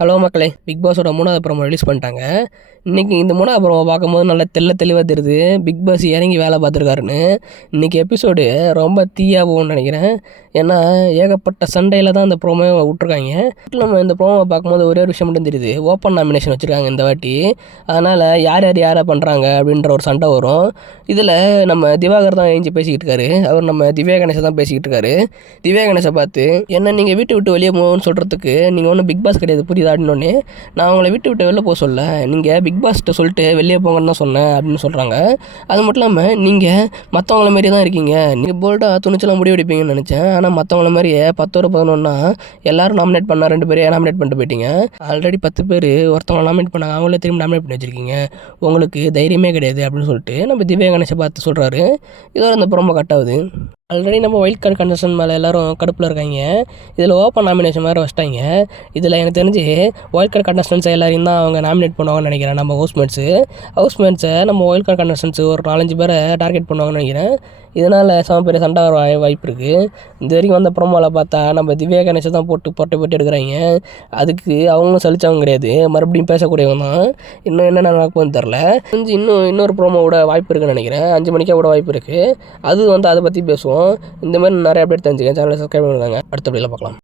Hello மக்களே, big பாஸோட 3வது promo release பண்ணிட்டாங்க. இன்றைக்கி இந்த 3வது ப்ரோமோ பார்க்கும்போது நல்லா தெளிவாக தெரியுது பிக் பாஸ் இறங்கி வேலை பார்த்துருக்காருன்னு. இன்றைக்கி எபிசோடு ரொம்ப தீயாக போகும்னு நினைக்கிறேன். ஏன்னா ஏகப்பட்ட சண்டையில் தான் இந்த ப்ரோமோவை விட்ருக்காங்க. நம்ம இந்த ப்ரோமோவை பார்க்கும்போது ஒரே ஒரு விஷயம் மட்டும் தெரியுது, ஓப்பன் நாமினேஷன் வச்சுருக்காங்க இந்த வாட்டி. அதனால் யாரை பண்ணுறாங்க அப்படின்ற ஒரு சண்டை வரும். இதில் நம்ம திவாகர் தான் எழுஞ்சி பேசிக்கிட்டு இருக்காரு. அவர் நம்ம திவ்யா கணேசை தான் பேசிக்கிட்டு இருக்காரு. திவ்யா கணேசை பார்த்து என்ன நீங்கள் வீட்டை விட்டு வெளியே போகணும்னு சொல்கிறதுக்கு நீங்கள் ஒன்றும் பிக் பாஸ் கிடையாது புரியுது அப்படின்னோடனே, நான் அவங்கள விட்டு வெளில போக சொல்ல, நீங்கள் பிக் பாஸ்கிட்ட சொல்லிட்டு வெளியே போங்கன்னு தான் சொன்னேன் அப்படின்னு சொல்கிறாங்க. அது மட்டும் இல்லாமல் நீங்கள் மற்றவங்கள மாரி தான் இருக்கீங்க, நீங்கள் போல்டாக துணிச்சலாம் முடிவு எடுப்பீங்கன்னு நினச்சேன். ஆனால் மற்றவங்கள மாதிரியே 10 ஒரு 11னா எல்லோரும் நாமினேட் பண்ணால் 2 பேரையும் நாமினேட் பண்ணிட்டு போயிட்டீங்க. ஆல்ரெடி 10 பேர் ஒருத்தவங்க நாமினேட் பண்ணாங்க, அவங்களே திரும்பி நாமினேட் பண்ணி வச்சுருக்கீங்க. உங்களுக்கு தைரியமே கிடையாது அப்படின்னு சொல்லிட்டு நம்ம திவ்யா கணேசை பார்த்து சொல்கிறாரு. இதோட அந்த ப்ரோமோ கட் ஆகுது. ஆல்ரெடி நம்ம ஒயில்ட் கார்டு கண்டஸ்டன் மேலே எல்லோரும் கடுப்பில் இருக்காங்க. இதில் ஓப்பன் நாமினேஷன் வேறு வச்சிட்டாங்க. இதில் எனக்கு தெரிஞ்சு ஒயில்ட் கார்டு கண்டஸ்டன்ஸை எல்லாரையும் தான் அவங்க நாமினேட் பண்ணுவாங்கன்னு நினைக்கிறேன். நம்ம ஹவுஸ்மேட்ஸை நம்ம ஒயில்ட் கார்டு கண்டஸ்டன்ஸ் ஒரு 4-5 பேரை டார்கெட் பண்ணுவாங்கன்னு நினைக்கிறேன். இதனால் பெரிய சண்டை வர வாய்ப்பு இருக்குது. இந்த வரைக்கும் வந்த ப்ரோமோவில் பார்த்தா நம்ம திவ்யா கணேசை தான் போட்டு எடுக்கிறாங்க. அதுக்கு அவங்களும் சலிச்சவங்க கிடையாது, மறுபடியும் பேசக்கூடியவங்க தான். இன்னும் என்னென்ன நடக்கும்னு தெரில. இன்னொரு ப்ரோமோ கூட வாய்ப்பு இருக்குன்னு நினைக்கிறேன். 5 மணிக்கே கூட வாய்ப்பு இருக்குது. அது அதை பற்றி பேசுவோம். இந்த மாதிரி நிறைய அப்டேட் தெரிஞ்சுக்கேன். சேனலை சப்ஸ்கிரைப் பண்ணுவாங்க. அடுத்த வீடியோவில் பார்க்கலாம்.